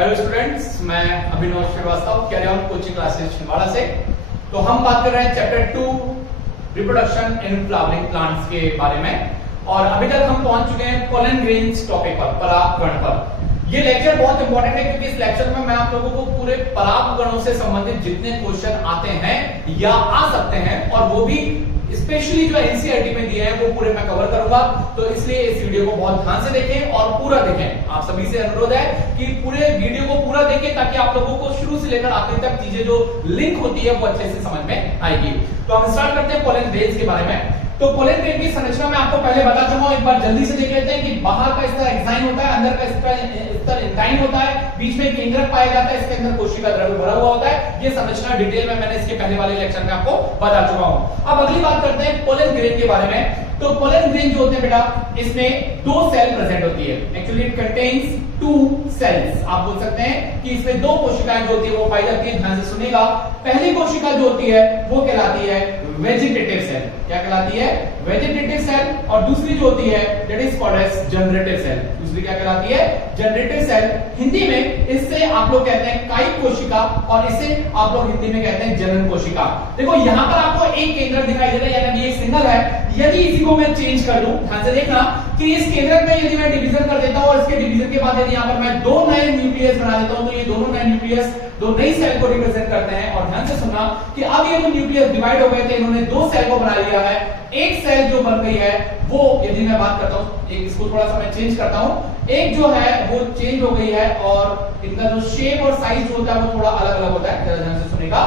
Hello students, मैं Abhinav Srivastava carry on coaching classes Chhindwara से। तो हम बात कर रहे हैं chapter 2 reproduction in flowering plants के बारे में। और अभी तक हम पहुंच चुके हैं पोलन ग्रेन्स टॉपिक पर, परागकण पर। ये लेक्चर बहुत इंपॉर्टेंट है क्योंकि इस लेक्चर में मैं आप लोगों को पूरे परागकणों से संबंधित जितने क्वेश्चन आते हैं या आ सकते हैं, और वो भी स्पेशली जो एनसीईआरटी में दिए हैं वो पूरे मैं कवर करूंगा। तो इसलिए इस वीडियो को बहुत ध्यान से देखें और पूरा देखें। आप सभी से अनुरोध है कि पूरे वीडियो को पूरा देखें ताकि आप लोगों को शुरू से लेकर आखिर तक चीजें जो लिंक होती है वो अच्छे से समझ में आएगी। तो हम स्टार्ट करते हैं पोलन ग्रेन्स के बारे में। तो पोलन ग्रेन की संरचना में आपको पहले बता चुका हूं, एक बार जल्दी से देख लेते हैं कि बाहर का स्तर एक्साइन होता है, अंदर का स्तर इंटाइन होता है, बीच में केंद्रक पाया जाता है, इसके अंदर कोशिका द्रव्य भरा हुआ होता है। ये संरचना डिटेल में मैंने इसके पहले वाले लेक्चर में आपको बता चुका हूं। अब अगली बात करते हैं पोलन ग्रेन के बारे में। तो पोलन ग्रेन जो होते हैं बेटा, इसमें दो सेल प्रेजेंट होती है। Actually it contains 2 cells. आप बोल सकते हैं कि इसमें दो कोशिकाएं जो होती है वो पाई जाती है। ध्यान से सुनिएगा। पहली कोशिका जो होती है वो कहलाती है वेजिटेटिव सेल। क्या कहलाती है? Vegetative cell. और दूसरी जो होती है that is called as generative cell. दूसरी क्या कहलाती है? Generative cell. हिंदी में इससे आप लोग कहते हैं कायिक कोशिका, और इसे आप लोग हिंदी में कहते हैं जनन कोशिका। देखो यहां पर आपको एक केंद्रक दिखाई दे रहा है, यानी ये सिंगल है। यदि इसी को मैं चेंज कर दूं, ध्यान से देखना कि इस केंद्रक में यदि मैं डिवीजन कर देता हूं और इसके डिवीजन के बाद यदि यहां पर मैं दो नए न्यूक्लियस बना देता हूं, तो ये दोनों नए न्यूक्लियस दो नई सेल को रिप्रेजेंट करते हैं। और ध्यान से सुनना कि अब ये जो न्यूक्लियस डिवाइड हो गए थे, इन्होंने दो सेल को बना लिया है। एक सेल जो बन गई है वो, यदि मैं बात करता हूं, एक इसको थोड़ा सा मैं चेंज करता हूं, एक जो है वो चेंज हो गई है और इनका जो शेप और साइज जो होता है वो थोड़ा अलग अलग होता है। ध्यान से सुनेगा।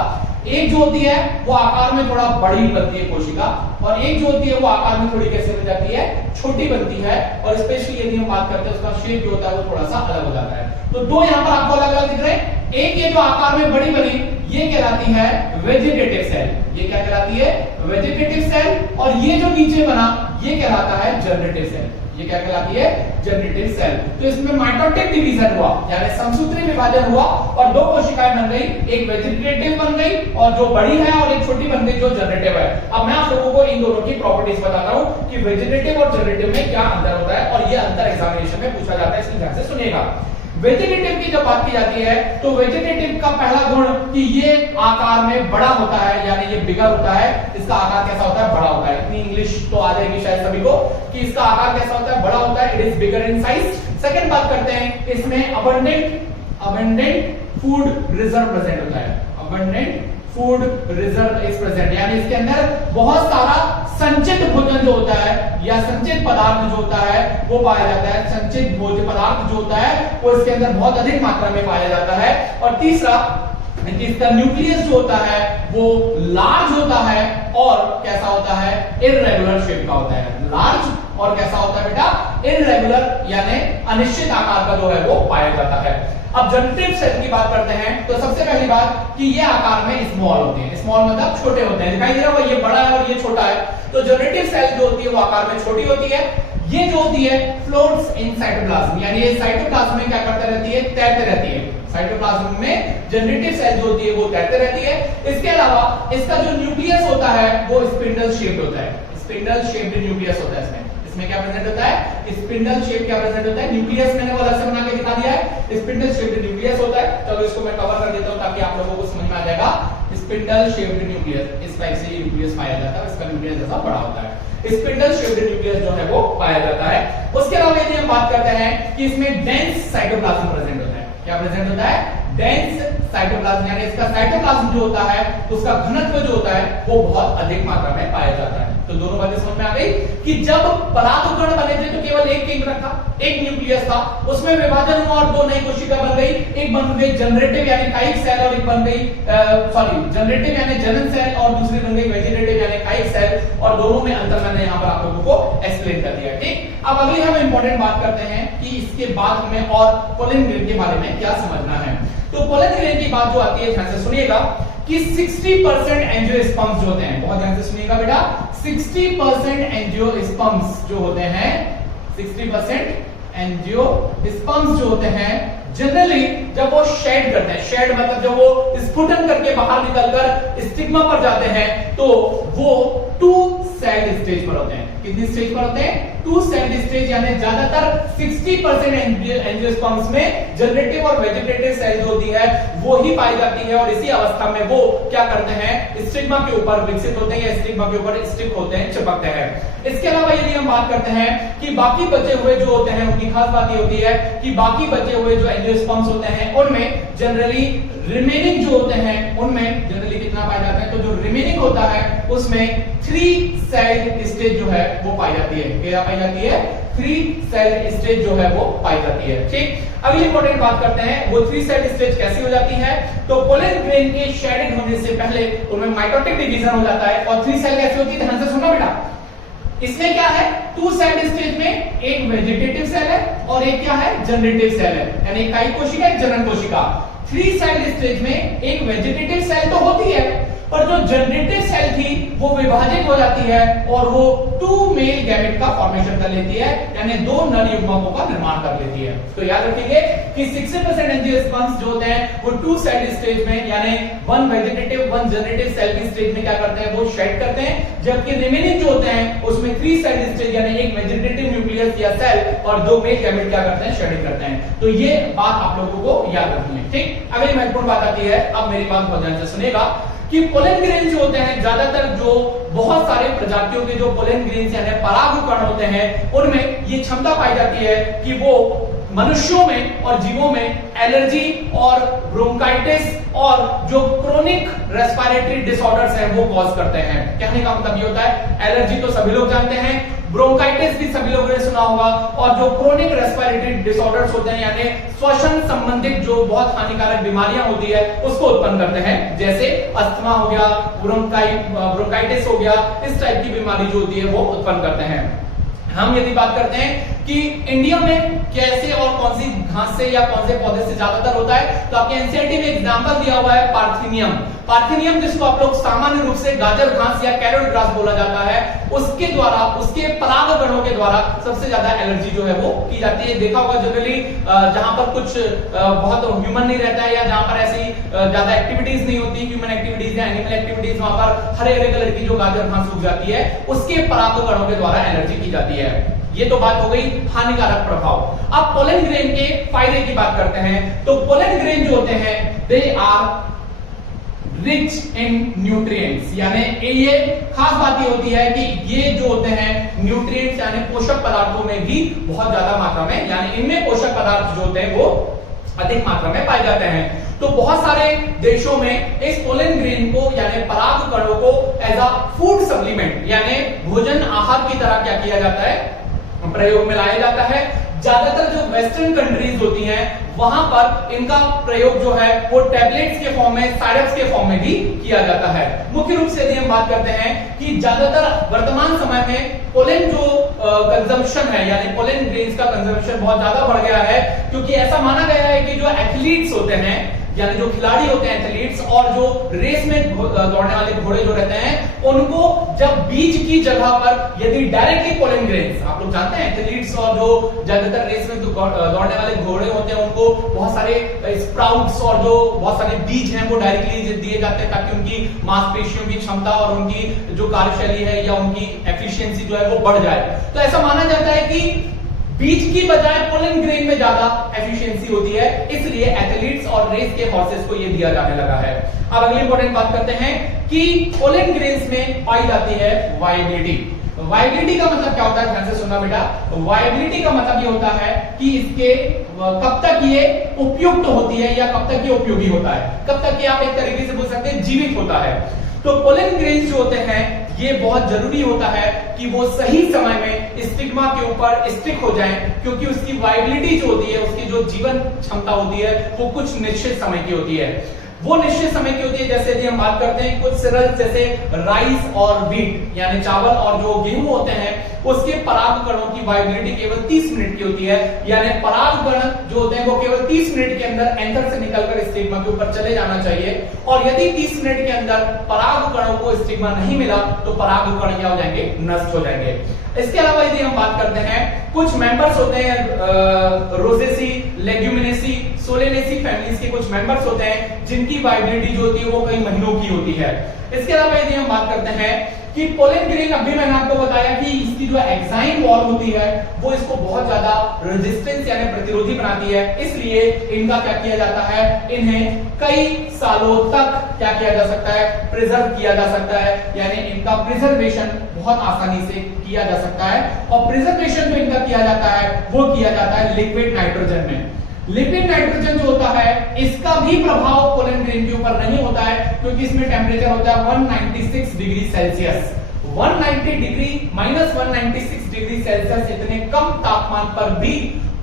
एक जो होती है वो आकार में थोड़ा बड़ी बनती है कोशिका, और एक जो होती है वो आकार में थोड़ी कैसे बन जाती है? छोटी बनती है। और स्पेशली यदि हम बात करते हैं उसका शेप जो होता है वो थोड़ा सा अलग हो जाता है। तो दो यहां पर आपको अलग अलग दिख रहे हैं। एक ये जो आकार में बड़ी बनी, ये कहलाती है वेजिटेटिव सेल। ये क्या कहलाती है? Vegetative cell. और ये जो नीचे बना ये कहलाता है जनरेटिव सेल। ये क्या कहलाती है? Generative cell. तो इसमें माइटोटिक डिवीजन हुआ, यानी समसूत्री विभाजन हुआ, और दो कोशिकाएं बन गई। एक वेजिटेटिव बन गई और जो बड़ी है, और एक छोटी बन गई जो जनरेटिव है। अब मैं आप लोगों को इन दोनों की प्रॉपर्टीज बताता हूं कि वेजिटेटिव और जनरेटिव में क्या अंतर होता है, और ये अंतर एग्जामिनेशन में पूछा जाता है, इसलिए ध्यान से सुनिएगा। वेजिटेटिव की जब बात की जाती है तो वेजिटेटिव का पहला गुण कि ये आकार में बड़ा होता है, यानी ये बिगर होता है। इसका आकार कैसा होता है? बड़ा होता है। इतनी इंग्लिश तो आ जाएगी शायद सभी को कि इसका आकार कैसा होता है? बड़ा होता है। It is bigger in size. Second बात करते हैं, इसमें अबंडेंट फूड रिजर्व प्रेजेंट होता है। Abundant food reserve is present, यानी इसके अंदर बहुत सारा संचित भोजन जो होता है या संचित पदार्थ जो होता है वो पाया जाता है। संचित भोज्य पदार्थ जो होता है वो इसके अंदर बहुत अधिक मात्रा में पाया जाता है। और तीसरा, इसका न्यूक्लियस जो होता है वो लार्ज होता है और कैसा होता है? इररेगुलर शेप का होता है। लार्ज और कैसा होता है बेटा? इररेगुलर, यानी अनिश्चित आकार का जो है वो पाया जाता है। अब जनरेटिव सेल की बात करते हैं तो सबसे पहली बात कि ये आकार में स्मॉल होते हैं। स्मॉल मतलब छोटे होते हैं। दिखाई दे रहा है, ये बड़ा है और ये छोटा है। तो जनरेटिव सेल जो होती है वो आकार में छोटी होती है। ये जो होती है फ्लोट्स इन साइटोप्लाज्म, यानी ये साइटोप्लाज्म में क्या करते रहती है? तैरते रहती है। साइटोप्लाज्म में जनरेटिव सेल जो होती है वो तैरते रहती है। इसके अलावा इसका जो न्यूक्लियस होता है वो स्पिंडल शेप्ड होता है। स्पिंडल शेप्ड न्यूक्लियस होता है। इसमें क्या प्रेजेंट होता है? स्पिंडल शेप क्या प्रेजेंट होता है? न्यूक्लियस मैंने वो अलग से बना के दिखा दिया है। स्पिंडल शेप्ड न्यूक्लियस होता है। चलो इसको मैं कवर कर देता हूं ताकि आप लोगों को समझ में आ जाएगा। स्पिंडल शेप्ड न्यूक्लियस, इस टाइप से ये न्यूक्लियस पाया जाता है। इसका न्यूक्लियस जैसा बड़ा होता है। स्पिंडल शेप्ड न्यूक्लियस जो है वो पाया जाता है। उसके अलावा यदि हम बात करते हैं कि इसमें डेंस साइटोप्लाज्म प्रेजेंट होता है। क्या प्रेजेंट होता है? डेंस साइटोप्लाज्म, यानी इसका साइटोप्लाज्म जो होता है उसका घनत्व जो होता है वो बहुत अधिक मात्रा में पाया जाता है। तो दोनों बातें समझ में आ गई कि जब परागकण बने थे तो केवल एक केंद्रक था, एक न्यूक्लियस था, उसमें विभाजन हुआ और दो नई कोशिका बन गई। एक बन गई जनरेटिव यानी कायिक सेल, और एक बन गई जनरेटिव यानी जनन सेल, और दूसरी बन गई वेजिटेटिव यानी कायिक सेल। और दोनों में अंतर मैंने यहाँ पर आप लोगों को एक्सप्लेन कर दिया। ठीक, अब अगली हम इंपॉर्टेंट बात करते हैं कि इसके बाद हमें और पोलन ग्रेन के बारे में क्या समझना है। तो पोलन ग्रेन की बात जो आती है, ध्यान से सुनिएगा कि 60% एंजियोस्पर्म्स जो होते हैं, बहुत ध्यान से सुनिएगा बेटा, 60% एंजियोस्पर्म्स जो होते हैं, 60% एंजियोस्पर्म्स जो होते हैं जनरली जब वो शेड करते हैं, शेड मतलब जब वो स्फुटन करके बाहर निकलकर स्टिग्मा पर जाते हैं तो वो 2 सेल स्टेज पर होते हैं। कितनी स्टेज पर होते हैं? 2 सेल्ड स्टेज, यानी ज्यादातर 60% एंजियोस्पर्म्स में जनरेटिव और वेजिटेटिव सेल जो होती है वो ही पाई जाती है, और इसी अवस्था में वो क्या करते हैं? स्टिग्मा के ऊपर विकसित होते हैं या स्टिग्मा के ऊपर स्टिक होते हैं, चिपकते हैं। इसके अलावा यदि हम बात करते हैं कि बाकी बचे हुए जो होते हैं उनकी खास बात ये होती है कि बाकी बचे हुए जो एंजियोस्पर्म्स होते हैं उनमें जनरली रिमेनिंग जो होते हैं उनमें जनरली कितना पाया जाता है? तो जो रिमेनिंग होता है उसमें 3 सेल स्टेज जो है वो पाई जाती है। क्या पाई जाती है? 3 सेल स्टेज जो है वो पाई जाती है। ठीक, अगली इंपॉर्टेंट बात करते हैं वो 3 सेल स्टेज कैसी हो जाती है? तो पोलन ग्रेन के शेडिंग होने से पहले उनमें माइटोटिक डिवीजन हो जाता है, और 3 सेल कैसी होती है? ध्यान से सुनना बेटा, इसमें क्या है? 2 सेल स्टेज में एक वेजिटेटिव सेल है और एक क्या है? जनरेटिव सेल है, यानी इकाई कोशिका एक जनन कोशिका। 3 सेल स्टेज में एक वेजिटेटिव सेल तो होती है, पर जो जनरेटिव सेल थी वो विभाजित हो जाती है और वो 2 मेल गैमेट का फॉर्मेशन कर लेती है, यानी 2 नर युग्मकों का निर्माण कर लेती है। तो याद रखिए कि 60% एंजियोस्पर्म्स जो होते हैं वो 2 सेल स्टेज में, यानी 1 वेजिटेटिव 1 जनरेटिव सेल की स्टेज में क्या करते हैं? वो शेड करते हैं, जबकि रिमेनिंग जो होते हैं उसमें 3 सेल स्टेज यानी एक वेजिटेटिव न्यूक्लियस या सेल और 2 मेल गैमेट क्या करते हैं? शेडिंग करते हैं। तो ये बात आप लोगों को याद रखनी है। ठीक, अगली महत्वपूर्ण बात आती है, अब मेरी बात बहुत ध्यान से सुनेगा, कि पोलन ग्रेन जो होते हैं ज्यादातर जो बहुत सारे प्रजातियों के जो पोलन ग्रेन यानी परागकण होते हैं उनमें ये क्षमता पाई जाती है कि वो मनुष्यों में और जीवों में एलर्जी और ब्रोंकाइटिस और जो क्रोनिक रेस्पिरेटरी डिसऑर्डर्स हैं वो कॉज करते हैं। कहने का मतलब ये होता है, एलर्जी तो सभी लोग जानते हैं, ब्रोंकाइटिस भी सभी लोगों ने सुना होगा, और जो क्रोनिक रेस्पिरेटरी डिसऑर्डर्स होते हैं यानी श्वसन संबंधित जो बहुत हानिकारक बीमारियां होती है उसको उत्पन्न करते हैं, जैसे अस्थमा हो गया, ब्रोंकाइटिस हो गया, इस टाइप की बीमारी जो होती है वो उत्पन्न करते हैं। हम यदि बात करते हैं कि इंडिया में कैसे और कौन सी घास से या कौन से पौधे से ज्यादातर होता है, तो आपके एनसीईआरटी में एग्जांपल दिया हुआ है पार्थिनियम। पार्थिनियम जिसको आप लोग सामान्य रूप से गाजर घास या कैरोट ग्रास बोला जाता है, उसके द्वारा, उसके परागकणों के द्वारा सबसे ज्यादा एलर्जी जो है वो की जाती है। देखा होगा जनरली जहां पर कुछ बहुत ह्यूमन नहीं रहता है या जहां पर ऐसी ज्यादा एक्टिविटीज नहीं होती, ह्यूमन एक्टिविटीज या एनिमल एक्टिविटीज, वहां पर हरे हरे कलर की जो गाजर घास उग जाती है उसके परागकणों के द्वारा एलर्जी की जाती है। ये तो बात हो गई हानिकारक प्रभाव। अब पोलन ग्रेन के फायदे की बात करते हैं। तो पोलन ग्रेन जो होते हैं they are rich in nutrients, यानी ये खास बात ये होती है कि ये जो होते हैं न्यूट्रिएंट्स यानी पोषक पदार्थों में भी बहुत ज्यादा मात्रा में, यानी इनमें पोषक पदार्थ जो होते हैं वो अधिक मात्रा में पाए जाते हैं। तो बहुत सारे देशों में इस पोलन ग्रेन को यानी परागकणों को एज अ फूड सप्लीमेंट यानी भोजन आहार की तरह क्या किया जाता है? प्रयोग में लाया जाता है। ज्यादातर जो वेस्टर्न कंट्रीज होती हैं वहां पर इनका प्रयोग जो है वो टैबलेट्स के फॉर्म में, साइरप्स के फॉर्म में भी किया जाता है। मुख्य रूप से यदि हम बात करते हैं कि ज्यादातर वर्तमान समय में पोलन जो कंजम्पशन है यानी पोलन ग्रेन्स का कंजम्पशन बहुत ज्यादा बढ़ गया है, क्योंकि ऐसा माना गया है कि जो एथलीट्स होते हैं यानी जो खिलाड़ी होते हैं एथलीट्स और जो रेस में दौड़ने वाले घोड़े जो रहते हैं उनको जब बीज की जगह पर यदि डायरेक्टली पोलन ग्रेन्स, आप लोग जानते हैं एथलीट्स और जो ज्यादातर रेस में दौड़ने वाले घोड़े होते हैं उनको बहुत सारे स्प्राउट्स और जो बहुत सारे बीज हैं वो डायरेक्टली दिए जाते हैं ताकि उनकी मांसपेशियों की क्षमता और उनकी जो कार्यशैली है या उनकी एफिशिएंसी जो है वो बढ़ जाए। तो ऐसा माना जाता है कि बीज की बजाय पोलन ग्रेन में ज्यादा एफिशिएंसी होती है, इसलिए एथलीट्स और रेस के हॉर्सेस को ये दिया जाने लगा है। अब अगली इंपॉर्टेंट बात करते हैं कि पोलन ग्रेन्स में पाई जाती है वायबिलिटी। वायबिलिटी का मतलब क्या होता है? ध्यान से सुनना बेटा। वायबिलिटी का मतलब ये होता है कि इसके कब तक ये उपयुक्त होती है या कब तक ये उपयोगी होता है, कब तक ये आप एक तरीके से बोल सकते हैं जीवित होता है। तो पोलन ग्रेन्स जो होते हैं ये बहुत जरूरी होता है कि वो सही समय में स्टिग्मा के ऊपर स्टिक हो जाएं, क्योंकि उसकी वायबिलिटी जो होती है, उसकी जो जीवन क्षमता होती है वो कुछ निश्चित समय की होती है। वो निश्चित समय की होती है, जैसे यदि हम बात करते हैं कुछ सीरियल्स जैसे राइस और व्हीट यानी चावल और जो गेहूं होते हैं उसके परागकणों की वायबिलिटी केवल 30 मिनट की होती है, यानी परागकण जो होते हैं वो केवल 30 मिनट के अंदर एंथर से निकलकर स्टिग्मा के ऊपर चले जाना चाहिए, और यदि 30 मिनट के अंदर परागकणों को स्टिग्मा नहीं मिला तो परागकण क्या हो जाएंगे? नष्ट हो जाएंगे। इसके अलावा यदि हम बात करते हैं कुछ मेंबर्स होते हैं रोजेसी, लेग्यूमिनेसी, सोलेनेसी फैमिलीज के कुछ मेंबर्स होते हैं जिनकी वायबिलिटी जो होती है वो कई महीनों की होती है। इसके अलावा यदि हम बात करते हैं कि पोलन ग्रेन, अभी मैंने आपको बताया कि इसकी जो एग्जाइम वॉल होती है वो इसको बहुत ज्यादा रेजिस्टेंस यानी प्रतिरोधी बनाती है, इसलिए इनका क्या किया जाता है, इन्हें कई सालों तक क्या किया जा सकता है, प्रिजर्व किया जा सकता है, यानी इनका प्रिजर्वेशन बहुत आसानी से किया जा सकता है। और प्रिजर्वेशन जो इनका किया जाता है वो किया जाता है लिक्विड नाइट्रोजन में। लिक्विड नाइट्रोजन जो होता है इसका भी प्रभाव पोलन ग्रेन के ऊपर नहीं होता है, क्योंकि इसमें टेम्परेचर होता है 196 degree Celsius. 190 degree -196 degree Celsius इतने कम तापमान पर भी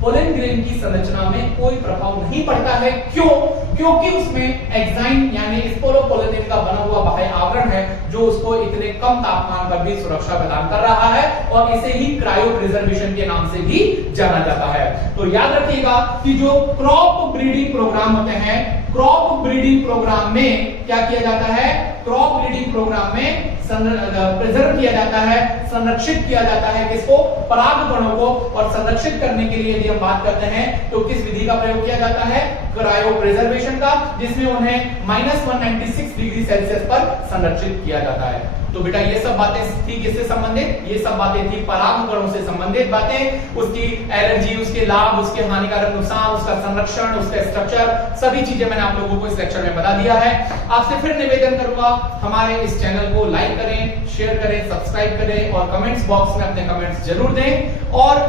पोलन ग्रेन की संरचना में कोई प्रभाव नहीं पड़ता है। क्यों? क्योंकि उसमें एग्जाइम यानी स्पोरोपोलेनिन का बना हुआ बाह्य आवरण है जो उसको इतने कम तापमान पर भी सुरक्षा प्रदान कर रहा है, और इसे ही क्रायो प्रिजर्वेशन के नाम से भी जाना जाता है। तो याद रखिएगा कि जो क्रॉप ब्रीडिंग प्रोग्राम होते हैं, क्रॉप ब्रीडिंग प्रोग्राम में क्या किया जाता है, क्रॉप ब्रीडिंग प्रोग्राम में प्रिजर्व किया जाता है, संरक्षित किया जाता है किसको, परागकणों को। और संरक्षित करने के लिए यदि हम बात करते हैं तो किस विधि का प्रयोग किया जाता है, क्रायो प्रिजर्वेशन का, जिसमें उन्हें -196 डिग्री सेल्सियस पर संरक्षित किया जाता है। तो बेटा ये सब बातें थी किससे संबंधित, ये सब बातें थी परागकणों से संबंधित बातें, उसकी एलर्जी, उसके लाभ, उसके हानिकारक नुकसान, उसका संरक्षण, उसका स्ट्रक्चर, सभी चीजें मैंने आप लोगों को इस लेक्चर में बता दिया है। आपसे फिर निवेदन करूंगा, हमारे इस चैनल को लाइक करें, शेयर करें, सब्सक्राइब करें और कमेंट्स बॉक्स में अपने कमेंट्स जरूर दें। और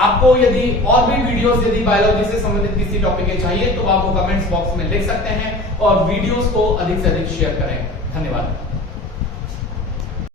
आपको यदि और भी वीडियोस यदि बायोलॉजी से संबंधित किसी टॉपिक के चाहिए तो आप वो कमेंट्स बॉक्स में लिख सकते हैं, और वीडियोस को अधिक से अधिक शेयर करें। धन्यवाद।